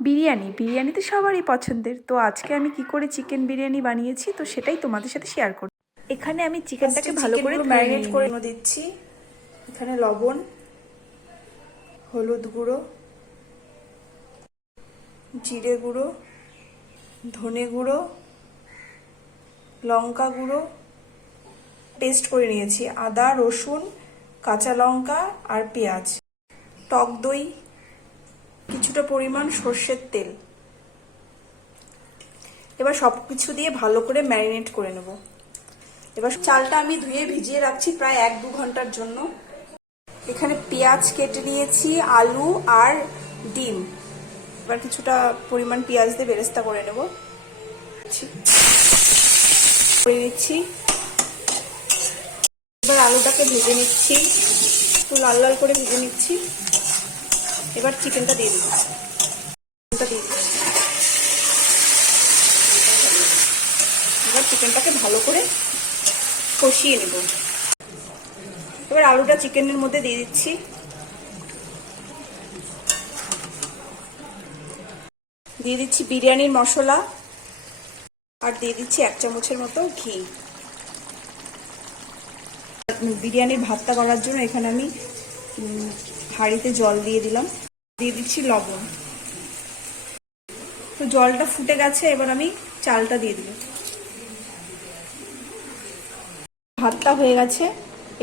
বিরিয়ানি তো সবারই পছন্দের। তো আজকে আমি কি করে চিকেন বিরিয়ানি বানিয়েছি তো সেটাই তোমাদের সাথে শেয়ার করব। এখানে আমি চিকেনটাকে ভালো করে ম্যারিনেট করে দিচ্ছি। এখানে লবণ, হলুদ গুঁড়ো, জিরে গুঁড়ো, ধনে গুঁড়ো, লঙ্কা গুঁড়ো পেস্ট করে নিয়েছি, আদা, রসুন, কাঁচা লঙ্কা আর পেঁয়াজ, টক দই, কিছুটা পরিমাণ সর্ষের তেল। এবার সবকিছু দিয়ে ভালো করে ম্যারিনেট করে নেব। এবার চালটা আমি ধুয়ে ভিজিয়ে রাখছি প্রায় 1-2 ঘন্টার জন্য। এখানে পেঁয়াজ কেটে নিয়েছি, আলু আর ডিম। এবার কিছুটা পরিমাণ পেঁয়াজ দিয়ে বেরেস্তা করে নেব। করে নিচ্ছি। এবার আলুটাকে ভেজে নিচ্ছি, একটু লাল লাল করে ভেজে নিচ্ছি। এবার চিকেনটা দিয়ে দিচ্ছি। এবার চিকেনটাকে ভালো করে কষিয়ে নেব। এবার আলুটা চিকেনের মধ্যে দিয়ে দিচ্ছি। দিয়ে দিচ্ছি বিরিয়ানির মশলা আর দিয়ে দিচ্ছি 1 চামচের মতো ঘি। বিরিয়ানির ভাতটা করার জন্য এখানে আমি হাঁড়িতে জল দিয়ে দিলাম। দিয়ে দিচ্ছি লবণ। তো জলটা ফুটে গেছে, এবার আমি চালটা দিয়ে দিলাম। ভাতটা হয়ে গেছে,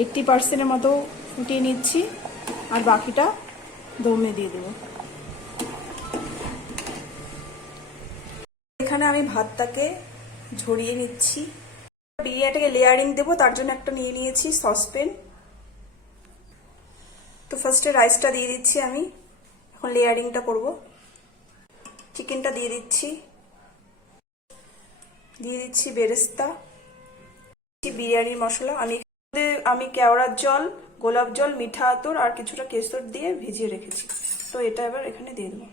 80% মতো ফুটিয়ে নিচ্ছি আর বাকিটা দমে দিয়ে দেবো। এখানে আমি ভাতটাকে ঝরিয়ে নিচ্ছি। বিরিয়ানিটাকে লেয়ারিং দেবো, তার জন্য একটা নিয়ে নিয়েছি সসপ্যান। তো ফার্স্টে রাইসটা দিয়ে দিচ্ছি আমি, এখন লেয়ারিংটা করব। চিকেনটা দিয়ে দিচ্ছি, বেরেস্তা, বিরিয়ানির মশলা। আমি কেওড়ার জল, গোলাপ জল, মিঠা আতর আর কিছুটা কেশর দিয়ে ভিজিয়ে রেখেছি। তো এটা এবার এখানে দিয়ে দেবো।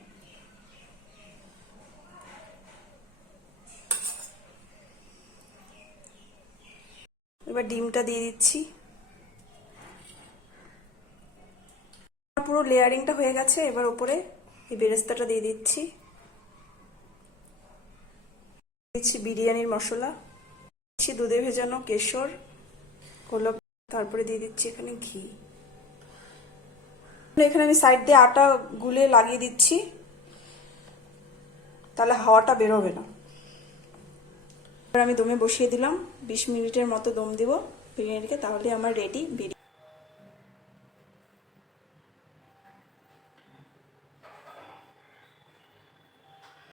এবার ডিমটা দিয়ে দিচ্ছি। পুরো লেয়ারিংটা হয়ে গেছে, এবার উপরে এই বেরেস্তাটা দিয়ে দিচ্ছি। বিরিয়ানির মশলা, দুধে ভেজানো কেশর, গোলাপ, তারপরে দিয়ে দিচ্ছি এখানে ঘি। এখানে আমি সাইড দিয়ে আটা গুলে লাগিয়ে দিচ্ছি, তাহলে হাওয়াটা বেরোবে না। এবার আমি দমে বসিয়ে দিলাম, 20 মিনিটের মতো দম দিব বিরিয়ানিকে, তাহলে আমার রেডি বিরিয়ানি।